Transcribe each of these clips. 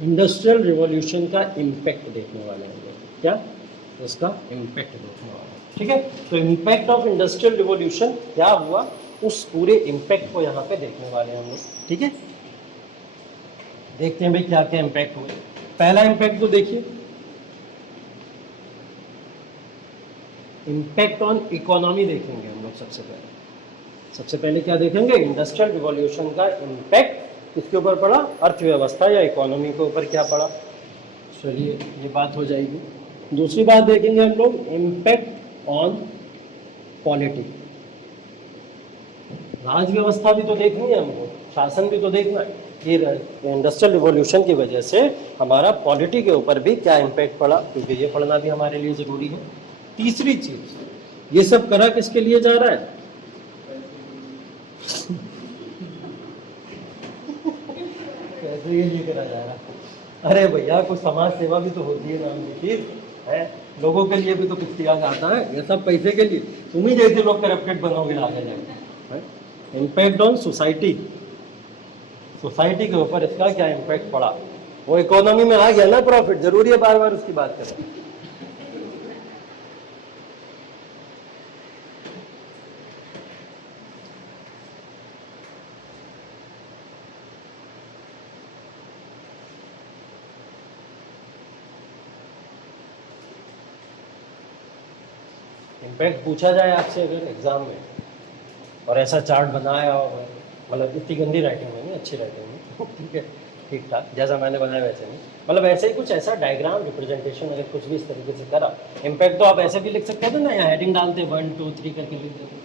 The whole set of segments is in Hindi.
इंडस्ट्रियल रिवॉल्यूशन का इम्पैक्ट देखने वाले हैं लोग। क्या? इसका इम्पैक्ट देखने वाले हैं। ठीक है, तो इम्पैक्ट ऑफ इंडस्ट्रियल रिवॉल्यूशन क्या हुआ, उस पूरे इम्पैक्ट को यहाँ पे देखने वाले हैं हम लोग। ठीक है, देखते हैं भाई क्या क्या इम्पैक्ट हुए। पहला इम्पैक्ट तो देखिए, इम्पैक्ट ऑन इकोनॉमी देखेंगे हम लोग। सबसे पहले क्या देखेंगे, इंडस्ट्रियल रिवॉल्यूशन का इम्पैक्ट किसके ऊपर पड़ा, अर्थव्यवस्था या इकोनॉमी के ऊपर क्या पड़ा। चलिए ये बात हो जाएगी। दूसरी बात देखेंगे हम लोग, इम्पैक्ट ऑन पॉलिटी। राज व्यवस्था भी तो देखनी है हमको, शासन भी तो देखना है कि इंडस्ट्रियल रिवॉल्यूशन की वजह से हमारा पॉलिटी के ऊपर भी क्या इम्पैक्ट पड़ा, क्योंकि ये पढ़ना भी हमारे लिए जरूरी है। तीसरी चीज, ये सब करा किसके लिए जा रहा है, कैसे ये लिए करा जा रहा है। अरे भैया कुछ समाज सेवा भी तो होती है नाम की चीज है, लोगों के लिए भी तो कुछ किया जाता है, ये सब पैसे के लिए। तुम ही जैसे लोग करप्टेड बनोगे आगे जाके। इम्पैक्ट ऑन सोसाइटी, सोसाइटी के ऊपर इसका क्या इम्पैक्ट पड़ा, वो इकोनॉमी में आ गया ना प्रॉफिट, जरूरी है बार बार उसकी बात करें। इम्पैक्ट पूछा जाए आपसे अगर एग्जाम में, और ऐसा चार्ट बनाया हो, मतलब इतनी गंदी राइटिंग में नहीं, अच्छी राइटिंग में, ठीक है, ठीक ठाक जैसा मैंने बनाया वैसे नहीं, मतलब ऐसे ही कुछ ऐसा डायग्राम रिप्रेजेंटेशन अगर कुछ भी इस तरीके से करा। इम्पैक्ट तो आप ऐसे भी लिख सकते थे ना, यहाँ हेडिंग डालते 1 2 3 करके लिख देते,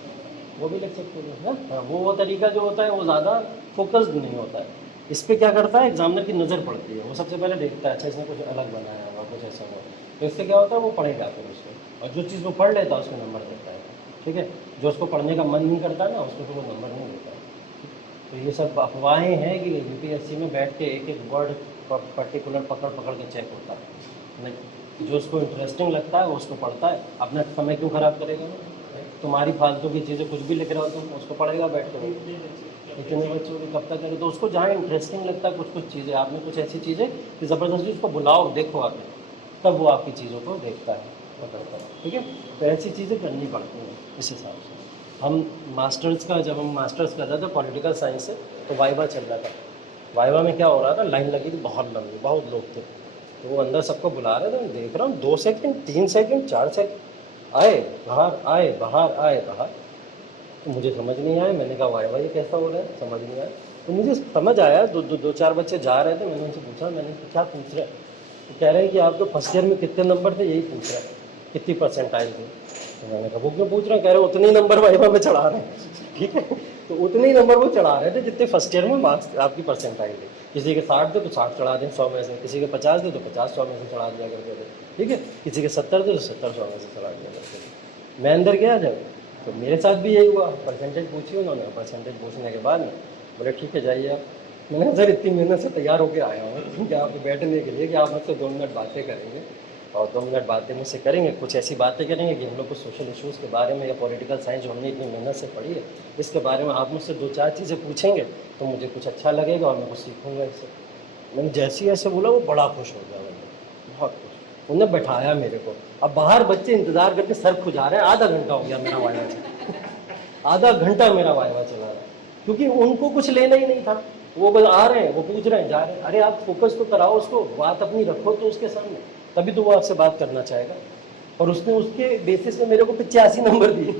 वो भी लिख सकते थे ना। वो तरीका जो होता है वो ज़्यादा फोकस्ड नहीं होता है। इस पर क्या करता है, एग्जामिनर की नज़र पड़ती है, वो सबसे पहले देखता है अच्छा इसने कुछ अलग बनाया होगा, कुछ ऐसा हुआ, तो इससे क्या होता है वो पढ़ेगा फिर उसको, और जो चीज़ वो पढ़ लेता है उसको नंबर देता है। ठीक है, जो उसको पढ़ने का मन नहीं करता ना उसको तो वो नंबर नहीं देता है। तो ये सब अफवाहें हैं कि यूपीएससी में बैठ के एक एक वर्ड पर्टिकुलर पकड़ पकड़ के चेक होता है। नहीं, जो उसको इंटरेस्टिंग लगता है वो उसको पढ़ता है, अपना समय क्यों ख़राब करेगा। तुम्हारी फालतू की चीज़ें कुछ भी लिख रहा हो तुम उसको पढ़ेगा बैठ कर, इतने बच्चों को कब तक करें। तो उसको जहाँ इंटरेस्टिंग लगता है कुछ कुछ चीज़ें, आपने कुछ ऐसी चीज़ें कि ज़बरदस्ती उसको बुलाओ देखो आके, तब वो आपकी चीज़ों को देखता है, पकड़ता है। ठीक है, तो ऐसी चीज़ें करनी पड़ती हैं इस हिसाब से। हम मास्टर्स का, जब हम मास्टर्स कर रहे थे पॉलिटिकल साइंस से, तो वाइवा चल रहा था। वाइवा में क्या हो रहा था, लाइन लगी थी बहुत लंबी, बहुत लोग थे, तो वो अंदर सबको बुला रहे थे। मैं देख रहा हूँ 2 सेकंड 3 सेकंड 4 सेकंड, आए बाहर आए बाहर आए बाहर, तो मुझे समझ नहीं आया। मैंने कहा वाइवा ये कैसा हो रहा है, समझ नहीं आया। तो मुझे समझ आया, दो चार बच्चे जा रहे थे, मैंने उनसे पूछा, मैंने क्या पूछ रहे हैं, तो कह रहे हैं कि आपके फर्स्ट ईयर में कितने नंबर थे, यही पूछ रहे हैं, कितनी परसेंटाइल थी। तो मैंने कहा वो क्यों पूछ रहे हैं, कह रहे उतने ही नंबर वाइवा में चढ़ा रहे हैं। ठीक है, तो उतने ही नंबर वो चढ़ा रहे थे जितने फर्स्ट ईयर में मार्क्स आपकी परसेंटाइल थी। किसी के 60 थे तो 60 चढ़ा दें 100 में से, किसी के 50 थे तो 50 100 में से चढ़ा दिया करते थे। ठीक है, किसी के 70 थे तो 70 100 में से चढ़ा दिया करते थे। मैं अंदर गया जब, तो मेरे साथ भी यही हुआ, परसेंटेज पूछी उन्होंने, परसेंटेज पूछने के बाद में बोले ठीक है जाइए आप। मैंने कहा सर इतनी मेहनत से तैयार होकर आया हूँ कि आप बैठने के लिए, कि आप मुझसे 2 मिनट बातें करेंगे, और 2 मिनट बातें मुझसे करेंगे, कुछ ऐसी बातें करेंगे कि हम लोग कुछ सोशल इश्यूज़ के बारे में या पॉलिटिकल साइंस जो हमने इतनी मेहनत से पढ़ी है इसके बारे में आप मुझसे 2-4 चीज़ें पूछेंगे तो मुझे कुछ अच्छा लगेगा और मैं कुछ सीखूँगा इससे। मैंने जैसे ही ऐसे बोला वो बड़ा खुश हो गया, बहुत खुश। उन्होंने बैठाया मेरे को, अब बाहर बच्चे इंतज़ार करके सर खुजा रहे हैं, आधा घंटा हो गया मेरा वाइवा आधा घंटा मेरा वाइवा चला रहा है, क्योंकि उनको कुछ लेना ही नहीं था। वो बस आ रहे हैं, वो पूछ रहे हैं, जा रहे हैं। अरे आप फोकस तो कराओ उसको, बात अपनी रखो तो उसके सामने, तभी तो वो आपसे बात करना चाहेगा। और उसने उसके बेसिस पे मेरे को 85 नंबर दिए।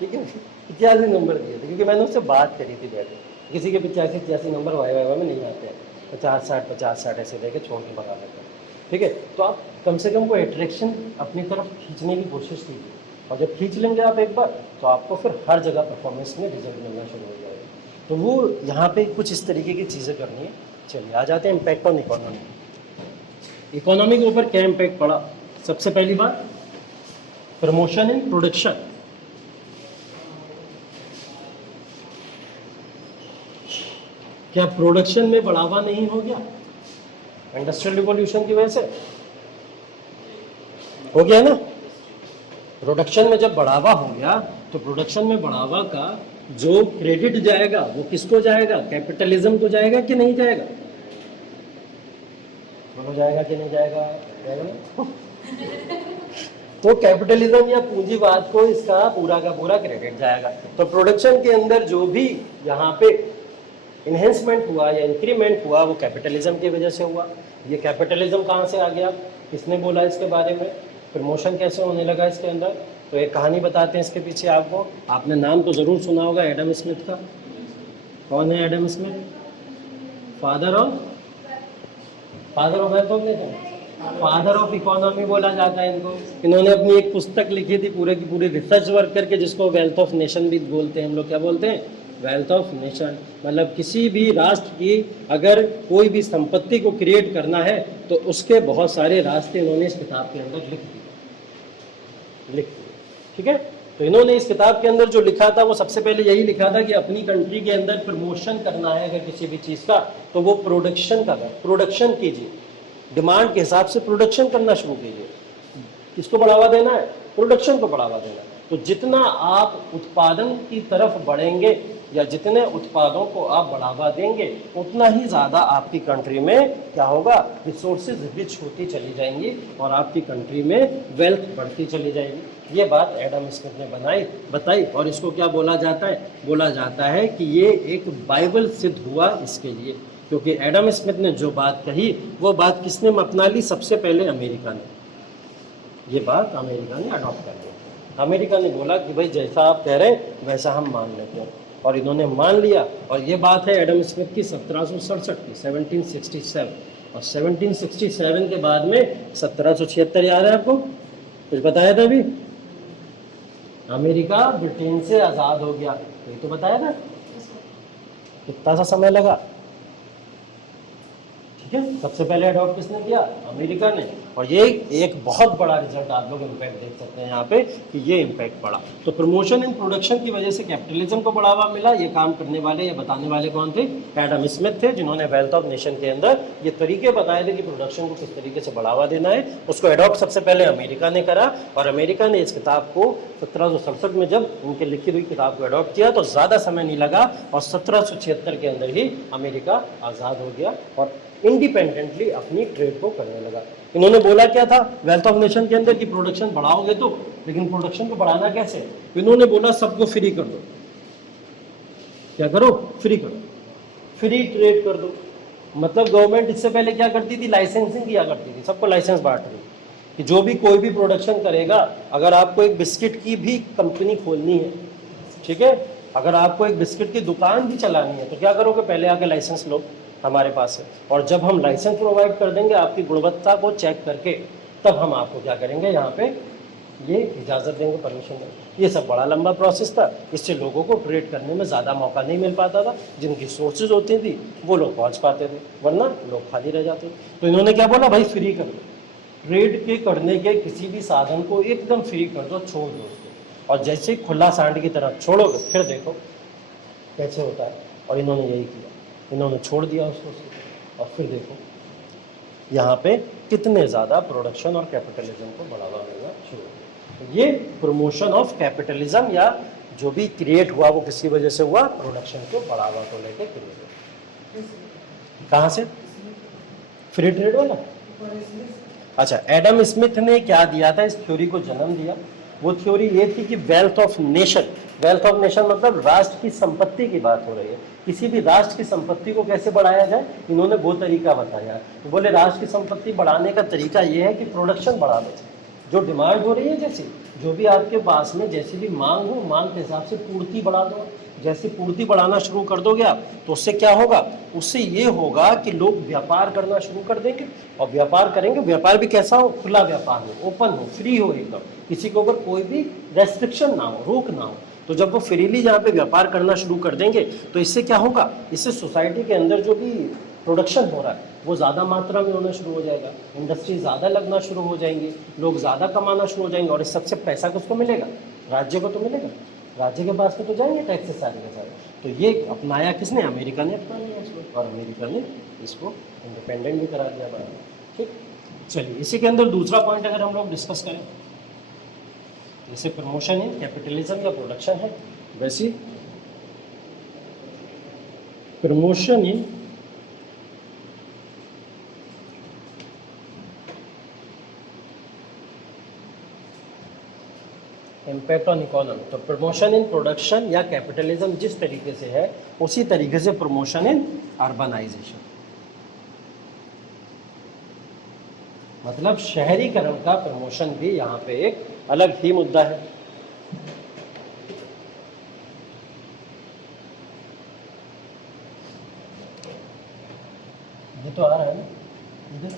ठीक है, 85 नंबर दिए थे, क्योंकि मैंने उससे बात करी थी बैठे। किसी के 85-86 नंबर वाइवा में नहीं आते हैं, 50-60 ऐसे लेके छोड़ के भगा देते हैं। ठीक है, तो आप कम से कम वो अट्रैक्शन अपनी तरफ खींचने की कोशिश कीजिए, और जब खींच लेंगे आप एक बार, तो आपको फिर हर जगह परफॉर्मेंस में रिजल्ट मिलना शुरू हो जाएगा। तो वो यहाँ पे कुछ इस तरीके की चीज़ें करनी है। चलिए आ जाते हैं इम्पैक्ट ऑन इकोनॉमी। इकोनॉमी के ऊपर क्या इम्पैक्ट पड़ा, सबसे पहली बात प्रमोशन इन प्रोडक्शन। क्या प्रोडक्शन में बढ़ावा नहीं हो गया इंडस्ट्रियल रिवॉल्यूशन की वजह से, हो गया ना। प्रोडक्शन में जब बढ़ावा हो गया तो प्रोडक्शन में बढ़ावा का जो क्रेडिट जाएगा वो किसको जाएगा, कैपिटलिज्म को जाएगा कि नहीं जाएगा। बोलो जाएगा कि नहीं जाएगा? जाएगा ना? तो कैपिटलिज्म या पूंजीवाद को इसका पूरा का पूरा क्रेडिट जाएगा। तो प्रोडक्शन के अंदर जो भी यहाँ पे इन्हेंसमेंट हुआ या इंक्रीमेंट हुआ वो कैपिटलिज्म की वजह से हुआ। ये कैपिटलिज्म कहाँ से आ गया, किसने बोला इसके बारे में, प्रमोशन कैसे होने लगा इसके अंदर? तो एक कहानी बताते हैं इसके पीछे आपको। आपने नाम तो ज़रूर सुना होगा एडम स्मिथ का। कौन है Adam Smith? Father of father of economy बोला जाता है इनको। इन्होंने अपनी एक पुस्तक लिखी थी पूरे की पूरी रिसर्च वर्क करके, जिसको वेल्थ ऑफ नेशन भी बोलते हैं हम लोग। क्या बोलते हैं? Wealth of nation. मतलब किसी भी राष्ट्र की अगर कोई भी संपत्ति को क्रिएट करना है तो उसके बहुत सारे रास्ते इन्होंने इस किताब के अंदर लिख दिए। ठीक है, तो इन्होंने इस किताब के अंदर जो लिखा था वो सबसे पहले यही लिखा था कि अपनी कंट्री के अंदर प्रमोशन करना है अगर किसी भी चीज़ का, तो वो प्रोडक्शन कीजिए, डिमांड के हिसाब से प्रोडक्शन करना शुरू कीजिए। किसको बढ़ावा देना है? प्रोडक्शन को बढ़ावा देना है। तो जितना आप उत्पादन की तरफ बढ़ेंगे या जितने उत्पादों को आप बढ़ावा देंगे उतना ही ज़्यादा आपकी कंट्री में क्या होगा, रिसोर्सेज रिच होती चली जाएंगी और आपकी कंट्री में वेल्थ बढ़ती चली जाएगी। ये बात एडम स्मिथ ने बताई और इसको क्या बोला जाता है? बोला जाता है कि ये एक बाइबल सिद्ध हुआ इसके लिए, क्योंकि एडम स्मिथ ने जो बात कही वो बात किसने अपना ली? सबसे पहले अमेरिका ने। ये बात अमेरिका ने अडॉप्ट कर ली। अमेरिका ने बोला कि भाई जैसा आप कह रहे हैं वैसा हम मान लेते हैं, और इन्होंने मान लिया। और ये बात है एडम स्मिथ की 1767 की, 1767। और 1767 के बाद में 1776 याद है आपको? कुछ बताया था अभी? अमेरिका ब्रिटेन से आज़ाद हो गया, ये तो बताया था। कितना सा समय लगा? ठीक है, सबसे पहले अडॉप्ट किसने किया? अमेरिका ने। और ये एक बहुत बड़ा रिजल्ट आप लोग इम्पैक्ट देख सकते हैं यहाँ पे कि ये इम्पैक्ट पड़ा। तो प्रमोशन इन प्रोडक्शन की वजह से कैपिटलिज्म को बढ़ावा मिला। ये काम करने वाले, ये बताने वाले कौन थे? एडम स्मिथ थे, जिन्होंने वेल्थ ऑफ नेशन के अंदर ये तरीके बताए थे कि प्रोडक्शन को किस तरीके से बढ़ावा देना है। उसको अडॉप्ट सबसे पहले अमेरिका ने करा, और अमेरिका ने इस किताब को 1767 में जब उनके लिखी हुई किताब को अडॉप्ट किया तो ज़्यादा समय नहीं लगा और 1776 के अंदर ही अमेरिका आज़ाद हो गया और इंडिपेंडेंटली अपनी ट्रेड को करने लगा। इन्होंने बोला क्या था वेल्थ ऑफ नेशन के अंदर कि प्रोडक्शन बढ़ाओगे तो, लेकिन प्रोडक्शन को बढ़ाना कैसे? इन्होंने बोला सबको फ्री कर दो। क्या करो? फ्री करो, फ्री ट्रेड कर दो। मतलब गवर्नमेंट इससे पहले क्या करती थी? लाइसेंसिंग किया करती थी, सबको लाइसेंस बांट रही कि जो भी कोई भी प्रोडक्शन करेगा, अगर आपको एक बिस्किट की भी कंपनी खोलनी है, ठीक है, अगर आपको एक बिस्किट की दुकान भी चलानी है तो क्या करोगे? पहले आके लाइसेंस लो हमारे पास है, और जब हम लाइसेंस प्रोवाइड कर देंगे आपकी गुणवत्ता को चेक करके, तब हम आपको क्या करेंगे? यहाँ पे ये इजाज़त देंगे, परमिशन देंगे। ये सब बड़ा लंबा प्रोसेस था। इससे लोगों को ट्रेड करने में ज़्यादा मौका नहीं मिल पाता था। जिनकी सोर्सेज होती थी वो लोग पहुँच पाते थे, वरना लोग खाली रह जाते थे। तो इन्होंने क्या बोला? भाई फ्री कर दो, ट्रेड के करने के किसी भी साधन को एकदम फ्री कर दो, छोड़ दो उसको। और जैसे ही खुला सांड की तरह छोड़ोगे फिर देखो कैसे होता है। और इन्होंने यही किया, इन्होंने छोड़ दिया उसको, और फिर देखो यहाँ पे कितने ज़्यादा प्रोडक्शन और कैपिटलिज्म को बढ़ावा मिलना शुरू हो। तो ये प्रमोशन ऑफ कैपिटलिज्म या जो भी क्रिएट हुआ वो किसी वजह से हुआ? प्रोडक्शन को बढ़ावा को लेकर क्रिएट। कहाँ से? फ्री ट्रेड वाला। अच्छा, एडम स्मिथ ने क्या दिया था? इस थ्योरी को जन्म दिया। वो थ्योरी ये थी कि wealth of nation, wealth of nation मतलब राष्ट्र की संपत्ति की बात हो रही है। किसी भी राष्ट्र की संपत्ति को कैसे बढ़ाया जाए, इन्होंने वो तरीका बताया। तो बोले राष्ट्र की संपत्ति बढ़ाने का तरीका ये है कि प्रोडक्शन बढ़ा दो। जो डिमांड हो रही है, जैसी जो भी आपके पास में जैसी भी मांग हो, मांग के हिसाब से पूर्ति बढ़ा दो। जैसे पूर्ति बढ़ाना शुरू कर दोगे आप, तो उससे क्या होगा? उससे ये होगा कि लोग व्यापार करना शुरू कर देंगे, और व्यापार करेंगे। व्यापार भी कैसा हो? खुला व्यापार हो, ओपन हो, फ्री हो एकदम, किसी को अगर कोई भी रेस्ट्रिक्शन ना हो, रोक ना हो। तो जब वो फ्रीली जहाँ पे व्यापार करना शुरू कर देंगे तो इससे क्या होगा? इससे सोसाइटी के अंदर जो भी प्रोडक्शन हो रहा है वो ज़्यादा मात्रा में होना शुरू हो जाएगा, इंडस्ट्री ज़्यादा लगना शुरू हो जाएंगी, लोग ज़्यादा कमाना शुरू हो जाएंगे। और इस सबसे पैसा किसको मिलेगा? राज्य को तो मिलेगा, राज्य के पास में तो जाएंगे टैक्सेस सारे के सारे। तो ये अपनाया किसने? अमेरिका ने अपना लिया इसको, और अमेरिका ने इसको इंडिपेंडेंट भी करा दिया बाद में। ठीक, चलिए इसी के अंदर दूसरा पॉइंट अगर हम लोग डिस्कस करें, जैसे प्रमोशन है, कैपिटलिज्म या प्रोडक्शन है, वैसे promotion in impact on economy. तो प्रमोशन इन प्रोडक्शन या कैपिटलिज्म जिस तरीके से है उसी तरीके से प्रमोशन इन अर्बनाइजेशन, मतलब शहरीकरण का प्रमोशन भी यहाँ पे एक अलग ही मुद्दा है। ये तो आ रहा है ना इधर,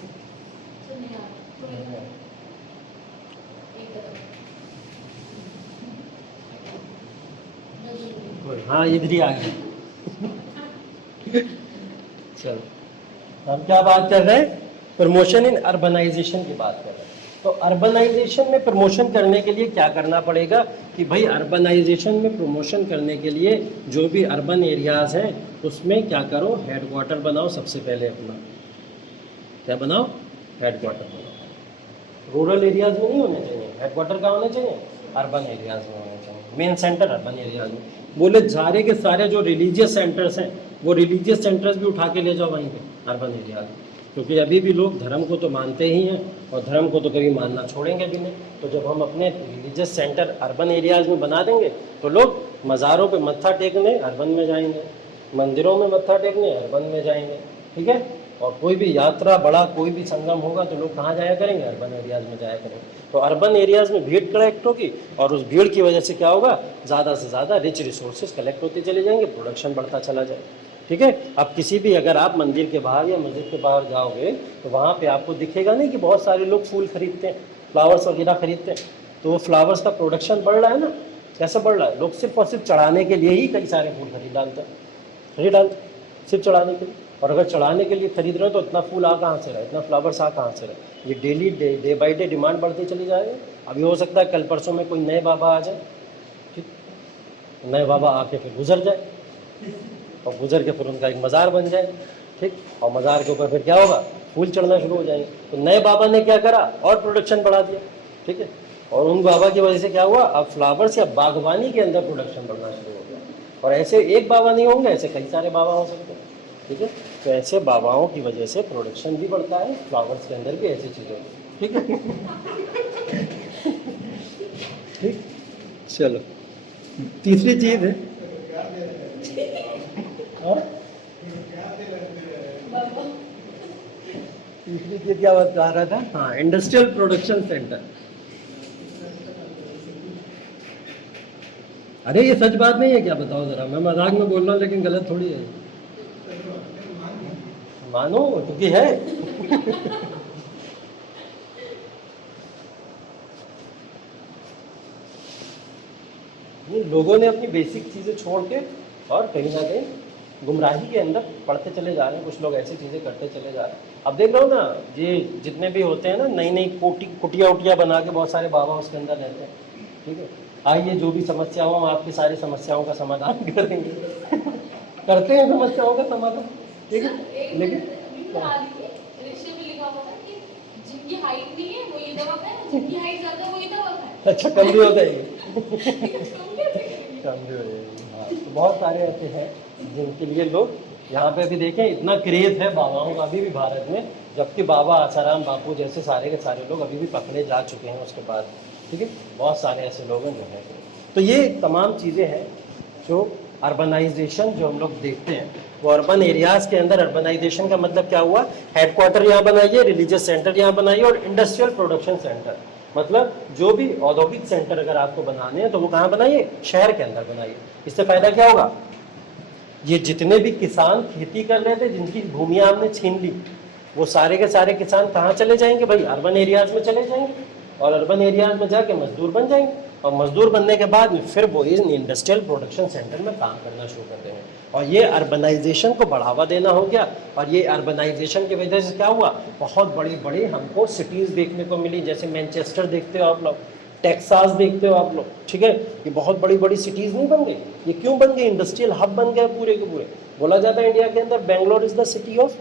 हाँ इधर ही आ गया। चलो हम क्या बात कर रहे हैं, प्रमोशन इन अर्बनाइजेशन की बात कर रहे हैं। तो अर्बनाइजेशन में प्रमोशन करने के लिए क्या करना पड़ेगा कि भाई अर्बनाइजेशन में प्रमोशन करने के लिए जो भी अर्बन एरियाज हैं उसमें क्या करो, हेडक्वार्टर बनाओ। सबसे पहले अपना क्या बनाओ, हेडक्वार्टर बनाओ। रूरल एरियाज में नहीं होने चाहिए हेडक्वार्टर, का होना चाहिए अर्बन एरियाज में होना चाहिए, मेन सेंटर अर्बन एरियाज में। बोले सारे के सारे जो रिलीजियस सेंटर्स हैं वो रिलीजियस सेंटर्स भी उठा के ले जाओ वहीं पे अर्बन एरियाज में, क्योंकि अभी भी लोग धर्म को तो मानते ही हैं और धर्म को तो कभी मानना छोड़ेंगे भी नहीं। तो जब हम अपने रिलीजियस सेंटर अर्बन एरियाज में बना देंगे तो लोग मज़ारों पे मत्था टेकने अर्बन में जाएंगे, मंदिरों में मत्था टेकने अर्बन में जाएंगे, ठीक है। और कोई भी यात्रा बड़ा कोई भी संगम होगा तो लोग कहाँ जाया करेंगे, अर्बन एरियाज में जाया करेंगे। तो अर्बन एरियाज में भीड़ कलेक्ट होगी और उस भीड़ की वजह से क्या होगा, ज़्यादा से ज़्यादा रिच रिसोर्सेज कलेक्ट होते चले जाएंगे, प्रोडक्शन बढ़ता चला जाए, ठीक है। अब किसी भी अगर आप मंदिर के बाहर या मस्जिद के बाहर जाओगे तो वहाँ पे आपको दिखेगा नहीं कि बहुत सारे लोग फूल खरीदते हैं, फ्लावर्स वगैरह खरीदते हैं। तो वो फ्लावर्स का प्रोडक्शन बढ़ रहा है ना, कैसे बढ़ रहा है, लोग सिर्फ और सिर्फ चढ़ाने के लिए ही कई सारे फूल खरीद डालते हैं, सिर्फ चढ़ाने के लिए। और अगर चढ़ाने के लिए खरीद रहे हो तो इतना फूल आ कहाँ से रहा है, इतना फ्लावर्स आ कहाँ से रहा है। ये daily day by day demand बढ़ती चली जाएगी। अभी हो सकता है कल परसों में कोई नए बाबा आ जाए, ठीक, नए बाबा आके फिर गुजर जाए और गुजर के फिर उनका एक मज़ार बन जाए, ठीक। और मज़ार के ऊपर फिर क्या होगा, फूल चढ़ना शुरू हो जाएंगे। तो नए बाबा ने क्या करा, और प्रोडक्शन बढ़ा दिया, ठीक है। और उन बाबा की वजह से क्या हुआ, अब फ्लावर्स या बागवानी के अंदर प्रोडक्शन बढ़ना शुरू हो गया। और ऐसे एक बाबा नहीं होंगे, ऐसे कई सारे बाबा हो सकते हैं, ठीक है। तो ऐसे बाबाओं की वजह से प्रोडक्शन भी बढ़ता है, फ्लावर्स के अंदर भी ऐसी चीज़ें, ठीक है। ठीक, चलो तीसरी चीज़ है तीसरी चीज क्या बता रहा था, हाँ, इंडस्ट्रियल प्रोडक्शन सेंटर। अरे ये सच बात नहीं है क्या, बताओ जरा, मैं मजाक में बोल रहा हूँ लेकिन गलत थोड़ी है, मानो क्योंकि है। लोगों ने अपनी बेसिक चीजें छोड़ के और कहीं ना कहीं गुमराही के अंदर पढ़ते चले जा रहे हैं, कुछ लोग ऐसी चीज़ें करते चले जा रहे हैं। अब देख रहा हूँ ना, ये जितने भी होते हैं ना, नई नई कुटिया उटिया बना के बहुत सारे बाबा उसके अंदर रहते हैं, ठीक है। आइए जो भी समस्या हो हम आपकी सारी समस्याओं का समाधान कर देंगे। करते हैं समस्याओं का समाधान, ठीक है। लेकिन जिनकी हाइट नहीं है वो ये दवा खाए, जिनकी हाइट ज्यादा वो ये दवा खाए। अच्छा, कम भी होता है कम भी हो जाएगी, हाँ। तो बहुत सारे ऐसे हैं जिनके लिए लोग यहाँ पे भी देखें, इतना क्रेज है बाबाओं का अभी भी भारत में, जबकि बाबा आसाराम बापू जैसे सारे के सारे लोग अभी भी पकड़े जा चुके हैं उसके बाद, ठीक है। बहुत सारे ऐसे लोग हैं जो है। तो ये तमाम चीज़ें हैं जो अर्बनाइजेशन जो हम लोग देखते हैं, वो अर्बन एरियाज़ के अंदर अर्बनाइजेशन का मतलब क्या हुआ, हेडक्वार्टर यहाँ बनाइए, रिलीजियस सेंटर यहाँ बनाइए और इंडस्ट्रियल प्रोडक्शन सेंटर, मतलब जो भी औद्योगिक सेंटर अगर आपको बनाने हैं तो वो कहाँ बनाइए, शहर के अंदर बनाइए। इससे फायदा क्या होगा, ये जितने भी किसान खेती कर रहे थे, जिनकी भूमियां हमने छीन ली, वो सारे के सारे किसान कहाँ चले जाएंगे भाई, अर्बन एरियाज में चले जाएंगे और अर्बन एरियाज में जाके मजदूर बन जाएंगे और मजदूर बनने के बाद में फिर वो इन इंडस्ट्रियल प्रोडक्शन सेंटर में काम करना शुरू कर देंगे। और ये अर्बनाइजेशन को बढ़ावा देना हो गया। और ये अर्बनाइजेशन की वजह से क्या हुआ, बहुत बड़ी बड़ी हमको सिटीज़ देखने को मिली, जैसे मैनचेस्टर देखते हो आप लोग, टेक्सास देखते हो आप लोग, ठीक है। ये बहुत बड़ी बड़ी सिटीज़ नहीं बन गई, ये क्यों बन गई, इंडस्ट्रियल हब बन गया पूरे के पूरे। बोला जाता है इंडिया के अंदर Bangalore is the city of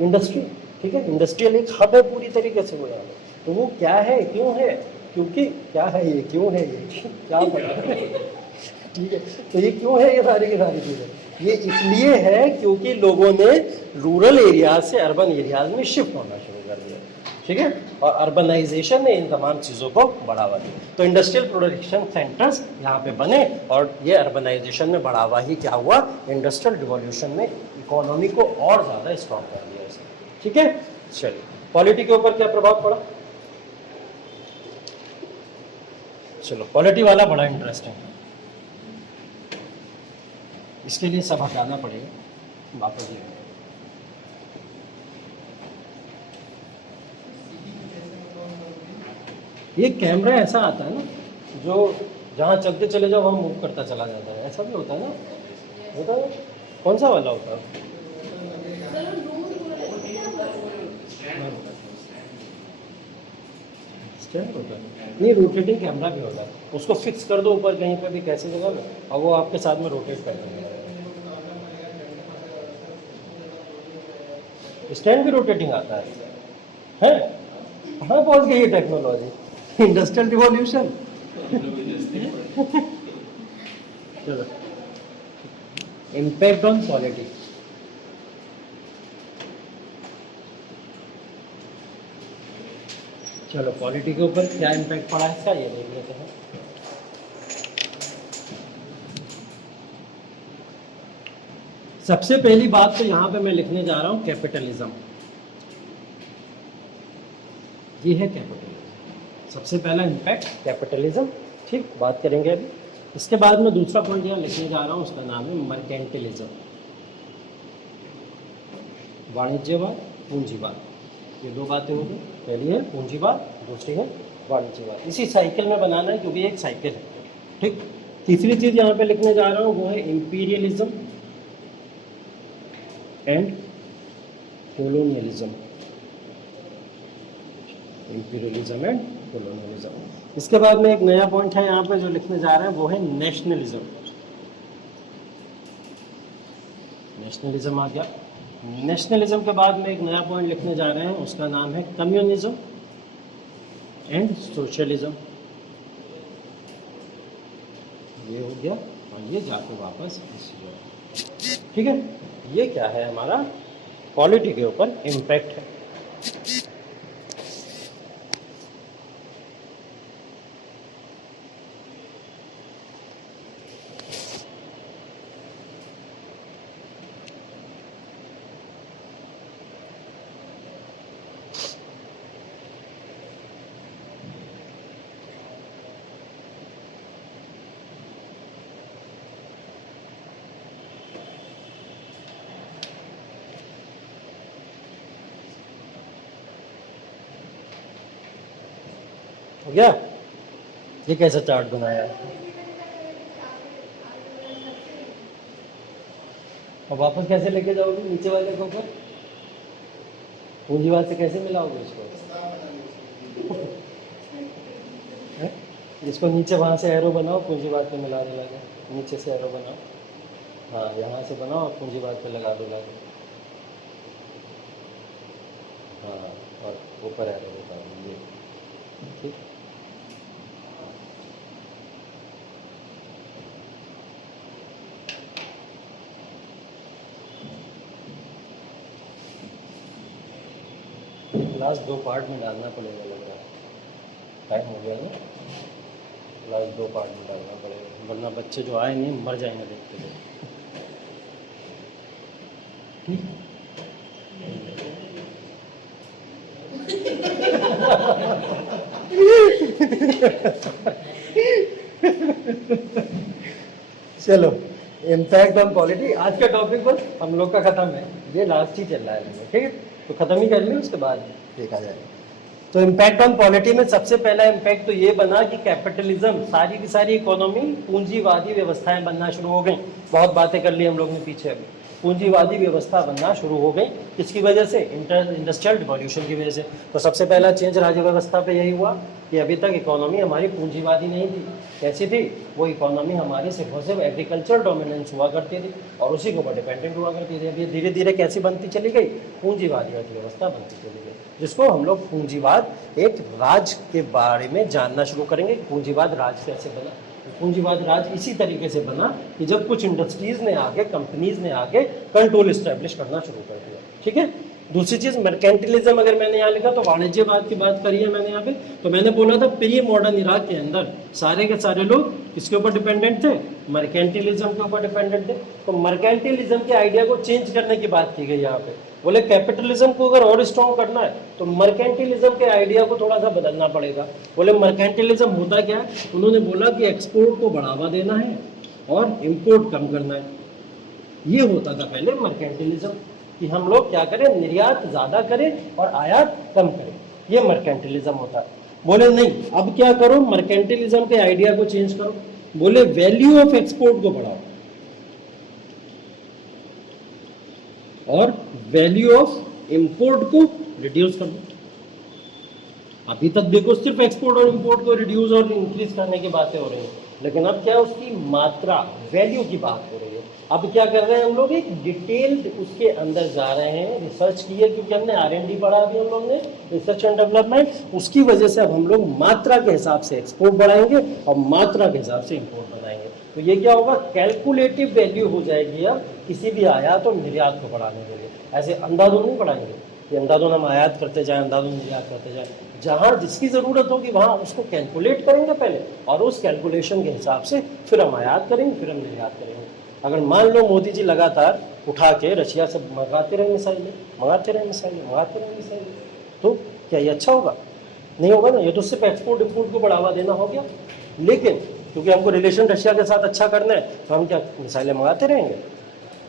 industry, ठीक है। इंडस्ट्रियल एक हब है पूरी तरीके से वो यहाँ पे। तो वो क्या है, क्यों है, क्योंकि क्या है ये, क्यों है ये, क्या पता, ठीक है। तो ये क्यों है ये सारी की सारी चीज़ें, ये इसलिए है क्योंकि लोगों ने रूरल एरिया से अर्बन एरियाज में शिफ्ट होना शुरू कर दिया, ठीक है, और अर्बनाइजेशन ने इन तमाम चीज़ों को बढ़ावा दिया। तो इंडस्ट्रियल प्रोडक्शन सेंटर्स यहाँ पे बने और ये अर्बनाइजेशन में बढ़ावा ही क्या हुआ, इंडस्ट्रियल रिवॉल्यूशन में इकोनॉमी को और ज़्यादा स्ट्रॉन्ग कर दिया इसने, ठीक है। चलिए, पॉलिटी के ऊपर क्या प्रभाव पड़ा, चलो पॉलिटी वाला बड़ा इंटरेस्टिंग है, इसके लिए सब हटाना पड़ेगा वापस। ये कैमरा ऐसा आता है ना जो जहाँ चलते चले जाओ वहाँ मूव करता चला जाता है, ऐसा भी होता है ना, होता है, कौन सा वाला होता है, स्टैंड होता है, नहीं रोटेटिंग कैमरा भी होता है, उसको फिक्स कर दो ऊपर कहीं पे भी कैसे जगह में और वो आपके साथ में रोटेट कर देगा। स्टैंड भी रोटेटिंग आता है? कहाँ पहुँच गई ये टेक्नोलॉजी, इंडस्ट्रियल रिवॉल्यूशन। चलो, इम्पैक्ट ऑन पॉलिटी, चलो पॉलिटी के ऊपर क्या इम्पैक्ट पड़ा है इसका ये देख लेते हैं। सबसे पहली बात तो यहाँ पे मैं लिखने जा रहा हूँ कैपिटलिज्म, ये है कैपिटलिज्म, सबसे पहला इम्पैक्ट कैपिटलिज्म, ठीक, बात करेंगे अभी। इसके बाद में दूसरा पॉइंट यहाँ लिखने जा रहा हूँ, उसका नाम है मर्केंटिलिज्म, वाणिज्यवाद, पूंजीवाद, ये दो बातें होंगी, पहली है पूंजीवाद, दूसरी है वाणिज्यवाद, इसी साइकिल में बनाना है क्योंकि एक साइकिल है, ठीक। तीसरी चीज़ यहाँ पे लिखने जा रहा हूँ वो है imperialism and colonialism, imperialism and colonialism. इसके बाद में एक नया पॉइंट है यहाँ पे जो लिखने जा रहे हैं वो है नेशनलिज्म, नेशनलिज्म आ गया। नेशनलिज्म के बाद में एक नया पॉइंट लिखने जा रहे हैं, उसका नाम है कम्युनिज्म एंड सोशलिज्म, ये हो गया और ये जाके वापस, ठीक है। ये क्या है, हमारा पॉलिटी के ऊपर इम्पैक्ट है। हो गया, ये कैसा चार्ट बनाया है, और वापस कैसे लेके जाओगे नीचे वाले को ऊपर, पूंजीवाद से कैसे मिलाओगे इसको, इसको नीचे वहाँ से एरो बनाओ, पूंजीवाद पे मिला दो लगे, नीचे से एरो बनाओ, हाँ यहाँ से बनाओ और पूंजीवाद पे लगा दो लगे, हाँ और ऊपर एरो बता दो, ये ठीक। क्लास 2 पार्ट में डालना पड़ेगा लग रहा है, टाइम हो गया ना, क्लास 2 पार्ट में डालना पड़ेगा वरना बच्चे जो आए नहीं मर जाएंगे देखते हुए, ठीक। चलो, इम्पैक्ट ऑन पॉलिटी आज का टॉपिक बस हम लोग का खत्म है, ये लास्ट ही चल रहा है, ठीक है, तो खत्म ही कर लिया, उसके बाद देखा जाएगा। तो इम्पैक्ट ऑन पॉलिटी में सबसे पहला इम्पैक्ट तो ये बना कि कैपिटलिज्म, सारी की सारी इकोनॉमी पूंजीवादी व्यवस्थाएं बनना शुरू हो गई। बहुत बातें कर ली हम लोग ने पीछे, अभी पूंजीवादी व्यवस्था बनना शुरू हो गई, किसकी वजह से, इंडस्ट्रियल रिवॉल्यूशन की वजह से। तो सबसे पहला चेंज राज्य व्यवस्था पे यही हुआ कि अभी तक इकोनॉमी हमारी पूंजीवादी नहीं थी, कैसी थी वो इकोनॉमी हमारी सिर्फ और सिर्फ एग्रीकल्चर डोमिनेंस हुआ करती थी और उसी के ऊपर डिपेंडेंट हुआ करती थी। अभी धीरे धीरे कैसी बनती चली गई, पूंजीवादी अर्थव्यवस्था बनती चली गई, जिसको हम लोग पूंजीवाद एक राज के बारे में जानना शुरू करेंगे। पूंजीवाद राज कैसे बना, पूंजीवाद राज इसी तरीके से बना कि जब कुछ इंडस्ट्रीज ने आके, कंपनीज ने आके कंट्रोल इस्टेब्लिश करना शुरू कर दिया। ठीक है। दूसरी चीज मर्केंटिलिज्म, अगर मैंने यहाँ लिखा तो वाणिज्यवाद की बात करी है मैंने यहाँ पे, तो मैंने बोला था प्री मॉडर्न इराक के अंदर सारे के सारे लोग किसके ऊपर डिपेंडेंट थे, मर्केंटिलिज्म के ऊपर डिपेंडेंट थे। तो मर्केंटिलिज्म के आइडिया को चेंज करने की बात की गई यहाँ पे। बोले कैपिटलिज्म को अगर और स्ट्रॉन्ग करना है तो मर्केंटिलिज्म के आइडिया को थोड़ा सा बदलना पड़ेगा। बोले मर्केंटिलिज्म होता क्या है, उन्होंने बोला कि एक्सपोर्ट को बढ़ावा देना है और इम्पोर्ट कम करना है। ये होता था पहले मर्केंटिलिज्म, कि हम लोग क्या करें, निर्यात ज़्यादा करें और आयात कम करें, ये मर्केंटिलिज्म होता है। बोले नहीं, अब क्या करो, मर्केंटिलिज्म के आइडिया को चेंज करो। बोले वैल्यू ऑफ एक्सपोर्ट को बढ़ाओ और वैल्यू ऑफ इंपोर्ट को रिड्यूस कर दो। अभी तक देखो सिर्फ एक्सपोर्ट और इंपोर्ट को रिड्यूस और इंक्रीज करने की बातें हो रही हैं, लेकिन अब क्या, उसकी मात्रा, वैल्यू की बात हो रही है। अब क्या कर रहे हैं हम लोग, एक डिटेल्ड उसके अंदर जा रहे हैं, रिसर्च की है, क्योंकि हमने R&D पढ़ा अभी हम लोग ने, रिसर्च एंड डेवलपमेंट, उसकी वजह से अब हम लोग मात्रा के हिसाब से एक्सपोर्ट बढ़ाएंगे और मात्रा के हिसाब से इंपोर्ट बढ़ाएंगे। तो ये क्या होगा, कैलकुलेटिव वैल्यू हो जाएगी अब किसी भी आयात और निर्यात को बढ़ाने के लिए। ऐसे अंधाधुन नहीं बढ़ाएंगे कि अंधाधुन हम आयात करते जाएं, अंधाधुन निर्यात करते जाएं। जहाँ जिसकी ज़रूरत होगी वहाँ उसको कैलकुलेट करेंगे पहले, और उस कैलकुलेशन के हिसाब से फिर हम आयात करेंगे, फिर हम निर्यात करेंगे। अगर मान लो मोदी जी लगातार उठा के रशिया से मंगाते रहे मिसाइलें, तो क्या ये अच्छा होगा? नहीं होगा ना। ये तो सिर्फ एक्सपोर्ट इंपोर्ट को बढ़ावा देना हो गया। लेकिन क्योंकि हमको रिलेशन रशिया के साथ अच्छा करना है, तो हम क्या मिसाइलें मंगाते रहेंगे?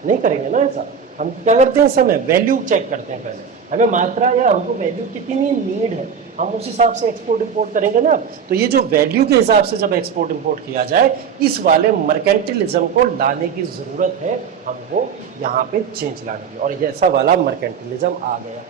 नहीं करेंगे ना ऐसा। हम क्या करते हैं, समय वैल्यू चेक करते हैं पहले, हमें मात्रा या हमको वैल्यू कितनी नीड है, हम उस हिसाब से एक्सपोर्ट इंपोर्ट करेंगे ना। तो ये जो वैल्यू के हिसाब से जब एक्सपोर्ट इंपोर्ट किया जाए, इस वाले मर्केंटिलिज्म को लाने की ज़रूरत है हमको यहाँ पे चेंज लाने की, और ये ऐसा वाला मर्केंटिलिज्म आ गया।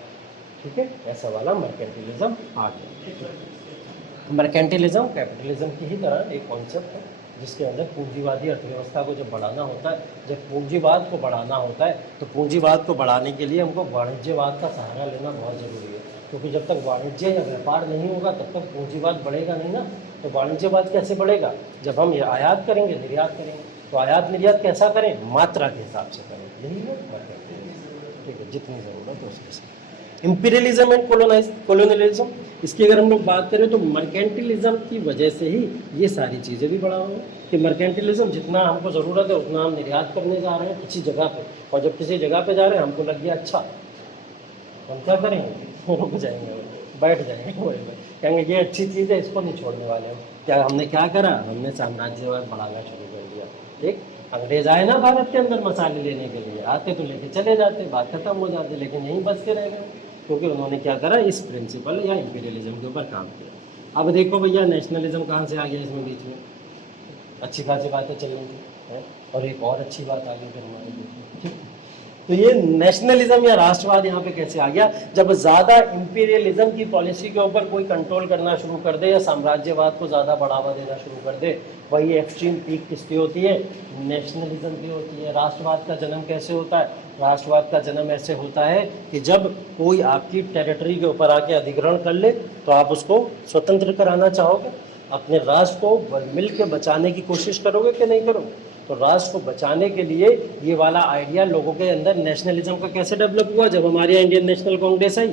ठीक है, ऐसा वाला मर्केंटिलिज्म आ गया। ठीक है, मर्केंटिलिज्म कैपिटलिज्म की ही तरह एक कॉन्सेप्ट है, जिसके अंदर पूंजीवादी अर्थव्यवस्था को जब बढ़ाना होता है, जब पूंजीवाद को बढ़ाना होता है, तो पूंजीवाद को बढ़ाने के लिए हमको वाणिज्यवाद का सहारा लेना बहुत ज़रूरी है। क्योंकि जब तक वाणिज्य या व्यापार नहीं होगा तब तक पूंजीवाद बढ़ेगा नहीं ना। तो वाणिज्यवाद कैसे बढ़ेगा, जब हम ये आयात करेंगे, निर्यात करेंगे। तो आयात निर्यात कैसा करें, मात्रा के हिसाब से करें, यही है। ठीक है, जितनी ज़रूरत है उसके साथ। इंपीरियलिज्म एंड कोलोनियलिज्म, इसकी अगर हम लोग बात करें तो मर्केंटिलिज्म की वजह से ही ये सारी चीज़ें भी बढ़ा हुआ है, कि मर्केंटिलिज्म जितना हमको ज़रूरत है उतना हम निर्यात करने जा रहे हैं किसी जगह पे, और जब किसी जगह पे जा रहे हैं हमको लग गया अच्छा, हम क्या करेंगे, रुक जाएंगे, बैठ जाएंगे, कहेंगे ये अच्छी चीज़ है, इसको नहीं छोड़ने वाले हम। क्या हमने क्या करा, हमने साम्राज्यवाद बढ़ाना शुरू कर दिया। ठीक, अंग्रेज आए ना भारत के अंदर मसाले लेने के लिए, आते तो लेके चले जाते, बात खत्म हो जाती, लेकिन यहीं बस के रह गए, क्योंकि उन्होंने क्या करा, इस प्रिंसिपल या इंपीरियलिज्म के ऊपर काम किया। अब देखो भैया, नेशनलिज्म कहाँ से आ गया इसमें बीच में, अच्छी खासी बातें चल रही थी, और एक और अच्छी बात आ गई फिर हमारे बीच में। तो ये नेशनलिज्म या राष्ट्रवाद यहाँ पे कैसे आ गया, जब ज़्यादा इंपीरियलिज्म की पॉलिसी के ऊपर कोई कंट्रोल करना शुरू कर दे या साम्राज्यवाद को ज़्यादा बढ़ावा देना शुरू कर दे, वही एक्सट्रीम पीक किसकी होती है, नेशनलिज्म की होती है। राष्ट्रवाद का जन्म कैसे होता है, राष्ट्रवाद का जन्म ऐसे होता है कि जब कोई आपकी टेरिटरी के ऊपर आके अधिग्रहण कर ले, तो आप उसको स्वतंत्र कराना चाहोगे, अपने राष्ट्र को मिल के बचाने की कोशिश करोगे कि नहीं करोगे। तो राष्ट्र को बचाने के लिए ये वाला आइडिया लोगों के अंदर नेशनलिज्म का कैसे डेवलप हुआ, जब हमारे यहाँ इंडियन नेशनल कांग्रेस आई,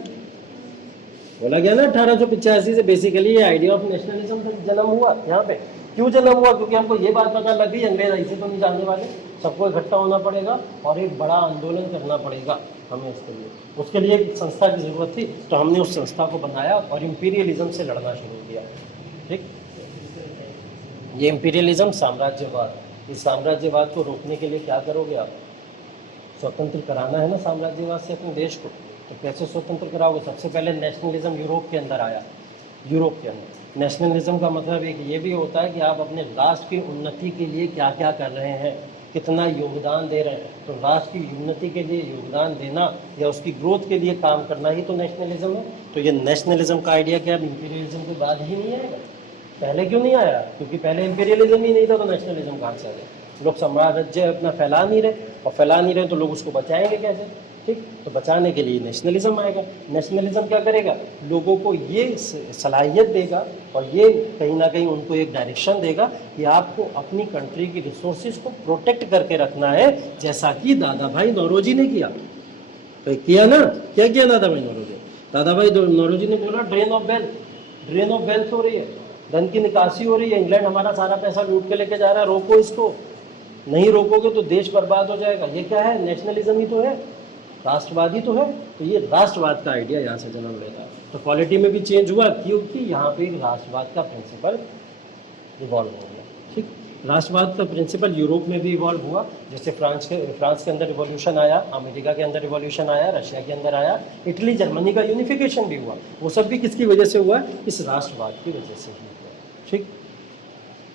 बोला गया ना 1885 से बेसिकली ये आइडिया ऑफ नेशनलिज्म का जन्म हुआ। यहाँ पे क्यों जन्म हुआ, क्योंकि हमको ये बात पता लग गई अंग्रेज ऐसे तो नहीं जानने वाले, सबको इकट्ठा होना पड़ेगा और एक बड़ा आंदोलन करना पड़ेगा हमें इसके लिए। उसके लिए एक संस्था की ज़रूरत थी, तो हमने उस संस्था को बनाया और इंपीरियलिज्म से लड़ना शुरू किया। ठीक, ये इंपीरियलिज्म साम्राज्यवाद, इस साम्राज्यवाद को रोकने के लिए क्या करोगे आप, स्वतंत्र कराना है ना साम्राज्यवाद से अपने देश को। तो कैसे स्वतंत्र कराओगे, सबसे पहले नेशनलिज्म यूरोप के अंदर आया। यूरोप के अंदर नेशनलिज्म का मतलब एक ये भी होता है कि आप अपने राष्ट्र की उन्नति के लिए क्या क्या कर रहे हैं, कितना योगदान दे रहे हैं। तो राष्ट्र की उन्नति के लिए योगदान देना या उसकी ग्रोथ के लिए काम करना ही तो नेशनलिज्म है। तो ये नेशनलिज्म का आइडिया क्या इंपीरियलिज्म के बाद ही नहीं आएगा, पहले क्यों नहीं आया, क्योंकि पहले इंपीरियलिज्म ही नहीं था, तो नेशनलिज्म कहाँ से आ गया। लोग साम्राज्य अपना फैला नहीं रहे, और फैला नहीं रहे तो लोग उसको बचाएंगे कैसे। ठीक। तो बचाने के लिए नेशनलिज्म आएगा। नेशनलिज्म क्या करेगा, लोगों को ये सलाहियत देगा और ये कहीं ना कहीं उनको एक डायरेक्शन देगा कि आपको अपनी कंट्री की रिसोर्सेज को प्रोटेक्ट करके रखना है, जैसा कि दादा भाई नौरोजी ने किया। तो किया ना, क्या किया दादा भाई नौरोजी? दादा भाई नौरोजी ने बोला ड्रेन ऑफ वेल्थ हो रही है, धन की निकासी हो रही है, इंग्लैंड हमारा सारा पैसा लूट के लेके जा रहा है, रोको इसको, नहीं रोकोगे तो देश बर्बाद हो जाएगा। ये क्या है, नेशनलिज्म ही तो है, राष्ट्रवादी तो है। तो ये राष्ट्रवाद का आइडिया यहाँ से जन्म लेता है। तो पॉलिटी में भी चेंज हुआ क्योंकि यहाँ पे एक राष्ट्रवाद का प्रिंसिपल इवॉल्व हो गया। ठीक, राष्ट्रवाद का प्रिंसिपल यूरोप में भी इवॉल्व हुआ। जैसे फ्रांस के अंदर रिवॉल्यूशन आया, अमेरिका के अंदर रिवॉल्यूशन आया, रशिया के अंदर आया, इटली जर्मनी का यूनिफिकेशन भी हुआ। वो सब भी किसकी वजह से हुआ, इस राष्ट्रवाद की वजह से ही हुआ। ठीक,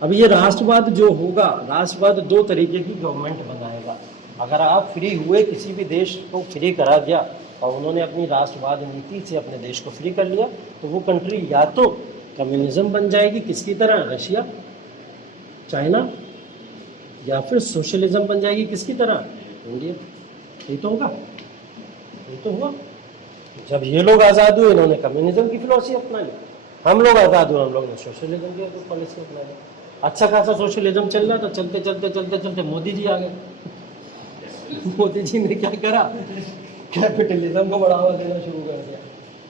अब ये राष्ट्रवाद जो होगा, राष्ट्रवाद दो तरीके की गवर्नमेंट बनाएगा। अगर आप फ्री हुए, किसी भी देश को फ्री करा दिया और उन्होंने अपनी राष्ट्रवाद नीति से अपने देश को फ्री कर लिया, तो वो कंट्री या तो कम्युनिज्म बन जाएगी, किसकी तरह, रशिया, चाइना, या फिर सोशलिज्म बन जाएगी, किसकी तरह, इंडिया। ये तो होगा, ये तो हुआ। जब ये लोग आज़ाद हुए, इन्होंने कम्युनिज्म की फिलॉसफी अपना ली, हम लोग आज़ाद हुए, हम लोग ने सोशलिज्म की पॉलिसी अपना ली। अच्छा खासा सोशलिज्म चल रहा था, चलते चलते चलते चलते मोदी जी आ गए। मोदी जी ने क्या करा, कैपिटलिज्म को बढ़ावा देना शुरू कर दिया।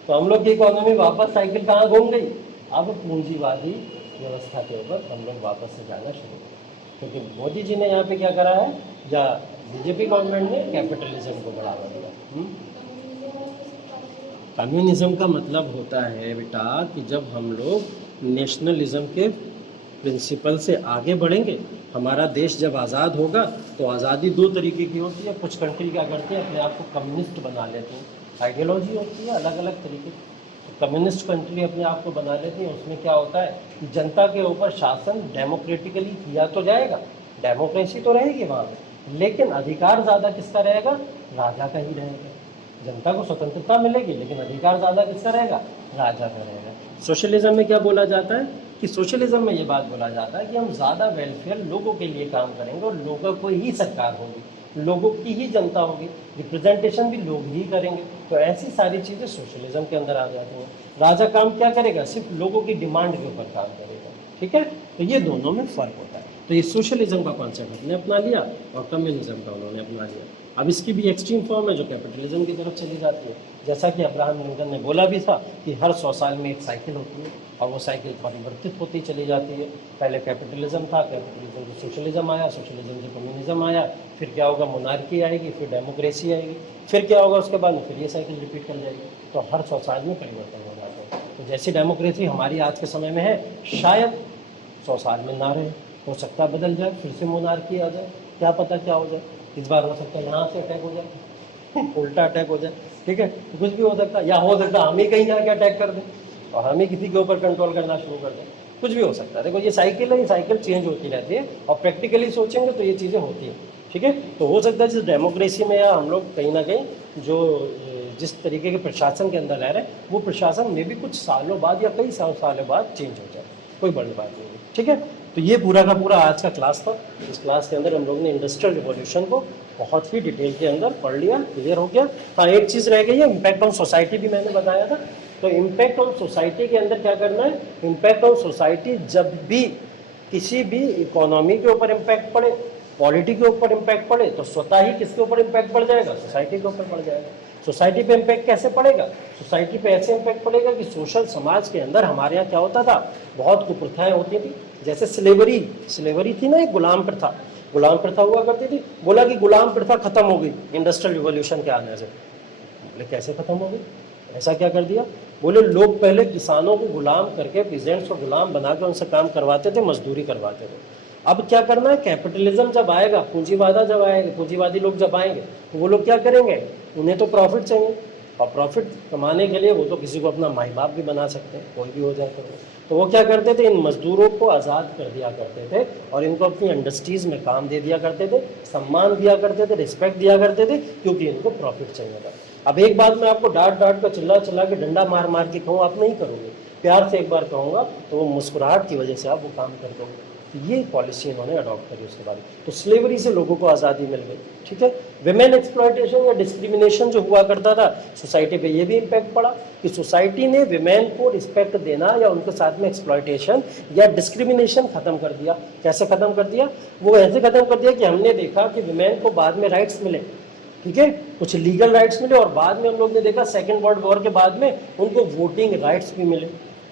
तो हम लोग की इकोनॉमी वापस साइकिल कहाँ घूम गई, अब पूंजीवादी व्यवस्था के ऊपर हम लोग वापस से जाना शुरू कर, क्योंकि मोदी जी ने यहाँ पे क्या करा है, या बीजेपी गवर्नमेंट ने कैपिटलिज्म को बढ़ावा दिया। कम्युनिज्म का मतलब होता है बेटा कि जब हम लोग नेशनलिज्म के प्रिंसिपल से आगे बढ़ेंगे, हमारा देश जब आज़ाद होगा, तो आज़ादी दो तरीके की होती है। कुछ कंट्री क्या करते हैं, अपने आप को कम्युनिस्ट बना लेते हैं, आइडियोलॉजी होती है अलग अलग तरीके की। तो कम्युनिस्ट कंट्री अपने आप को बना लेती है। उसमें क्या होता है कि जनता के ऊपर शासन डेमोक्रेटिकली किया तो जाएगा, डेमोक्रेसी तो रहेगी वहाँ पर, लेकिन अधिकार ज़्यादा किसका रहेगा, राजा का ही रहेगा। जनता को स्वतंत्रता मिलेगी, लेकिन अधिकार ज़्यादा किसका रहेगा, राजा का रहेगा। सोशलिज्म में क्या बोला जाता है कि सोशलिज्म में ये बात बोला जाता है कि हम ज़्यादा वेलफेयर लोगों के लिए काम करेंगे और लोगों को ही सरकार होगी, लोगों की ही जनता होगी, रिप्रेजेंटेशन भी लोग ही करेंगे। तो ऐसी सारी चीज़ें सोशलिज्म के अंदर आ जाती हैं। राजा काम क्या करेगा, सिर्फ लोगों की डिमांड के ऊपर काम करेगा। ठीक है, तो ये दोनों में फ़र्क होता है। तो ये सोशलिज्म का कॉन्सेप्ट अपने अपना लिया और कम्युनिज्म का उन्होंने अपना लिया। अब इसकी भी एक्सट्रीम फॉर्म है जो कैपिटलिज्म की तरफ चली जाती है। जैसा कि अब्राहम लिंकन ने बोला भी था कि हर 100 साल में एक साइकिल होती है और वो साइकिल परिवर्तित होती चली जाती है। पहले कैपिटलिज्म था, कैपिटलिज्म से सोशलिज्म आया, सोशलिज्म से कम्युनिज्म आया, फिर क्या होगा, मोनार्की आएगी, फिर डेमोक्रेसी आएगी, फिर क्या होगा उसके बाद में, फिर ये साइकिल रिपीट कर जाएगी। तो हर 100 साल में परिवर्तन हो जाता है। तो जैसी डेमोक्रेसी हमारी आज के समय में है, शायद 100 साल में ना रहे, हो सकता है बदल जाए, फिर से मोनार्की आ जाए, क्या पता क्या हो जाए। इस बार हो सकता है यहाँ से अटैक हो जाए, उल्टा अटैक हो जाए, ठीक है, कुछ भी हो सकता है। या हो सकता है हम ही कहीं जाके अटैक कर दें और हम ही किसी के ऊपर कंट्रोल करना शुरू कर दें, कुछ भी हो सकता है। देखो ये साइकिल है, ये साइकिल चेंज होती रहती है और प्रैक्टिकली सोचेंगे तो ये चीज़ें होती हैं। ठीक है, तो हो सकता है जिस डेमोक्रेसी में या हम लोग कहीं ना कहीं जो जिस तरीके के प्रशासन के अंदर रह रहे हैं, वो प्रशासन में भी कुछ सालों बाद या कई सालों बाद चेंज हो जाए, कोई बड़ी बात नहीं है। ठीक है, तो ये पूरा का पूरा आज का क्लास था। इस क्लास के अंदर हम लोग ने इंडस्ट्रियल रिवॉल्यूशन को बहुत ही डिटेल के अंदर पढ़ लिया, क्लियर हो गया। हाँ, एक चीज़ रह गई है, इम्पैक्ट ऑन सोसाइटी भी मैंने बताया था। तो इम्पैक्ट ऑन सोसाइटी के अंदर क्या करना है, इम्पैक्ट ऑन सोसाइटी जब भी किसी भी इकोनॉमी के ऊपर इम्पैक्ट पड़े, पॉलिटी के ऊपर इम्पैक्ट पड़े, तो स्वतः ही किसके ऊपर इम्पैक्ट पड़ जाएगा, सोसाइटी के ऊपर पड़ जाएगा। सोसाइटी पे इम्पैक्ट कैसे पड़ेगा, सोसाइटी पे ऐसे इम्पैक्ट पड़ेगा कि सोशल समाज के अंदर हमारे यहाँ क्या होता था, बहुत कुप्रथाएं होती थी। जैसे स्लेवरी थी ना, एक गुलाम प्रथा हुआ करती थी। बोला कि गुलाम प्रथा खत्म हो गई इंडस्ट्रियल रिवॉल्यूशन के आने से। बोले कैसे खत्म हो गई, ऐसा क्या कर दिया। बोले लोग पहले किसानों को गुलाम करके, पीजेंट्स को गुलाम बना के उनसे काम करवाते थे, मजदूरी करवाते थे। अब क्या करना है, कैपिटलिज्म जब आएगा, पूंजीवादी लोग जब आएंगे, तो वो लोग क्या करेंगे, उन्हें तो प्रॉफिट चाहिए, और प्रॉफिट कमाने के लिए वो तो किसी को अपना माई बाप भी बना सकते हैं, कोई भी हो जाए तो वो क्या करते थे, इन मजदूरों को आज़ाद कर दिया करते थे और इनको अपनी इंडस्ट्रीज़ में काम दे दिया करते थे, सम्मान दिया करते थे, रिस्पेक्ट दिया करते थे, क्योंकि इनको प्रॉफिट चाहिए था। अब एक बात मैं आपको डांट कर चिल्ला के डंडा मार के कहूँ, आप नहीं करोगे। प्यार से एक बार कहूँगा तो वो मुस्कुराहट की वजह से आप वो काम कर दोगे। ये पॉलिसी इन्होंने अडॉप्ट करी उसके बाद। तो स्लेवरी से लोगों को आज़ादी मिल गई, ठीक है। विमेन एक्सप्लॉयटेशन या डिस्क्रिमिनेशन जो हुआ करता था सोसाइटी पे, ये भी इम्पैक्ट पड़ा कि सोसाइटी ने विमेन को रिस्पेक्ट देना या उनके साथ में एक्सप्लॉयटेशन या डिस्क्रिमिनेशन खत्म कर दिया। कैसे खत्म कर दिया? वो ऐसे खत्म कर दिया कि हमने देखा कि विमेन को बाद में राइट्स मिले, ठीक है, कुछ लीगल राइट्स मिले, और बाद में हम लोग ने देखा सेकेंड वर्ल्ड वॉर के बाद में उनको वोटिंग राइट्स भी मिले,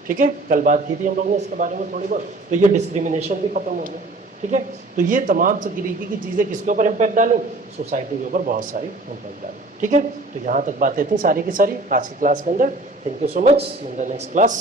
ठीक है। कल बात की थी हम लोग ने इसके बारे में थोड़ी बहुत। तो ये डिस्क्रिमिनेशन भी खत्म हो गया, ठीक है। तो ये तमाम तरीके की चीज़ें किसके ऊपर इम्पैक्ट डाली? सोसाइटी के ऊपर बहुत सारी इम्पैक्ट डाली, ठीक है। तो यहाँ तक बातें थी सारी की सारी आज की क्लास के अंदर। Thank you so much. In the next class.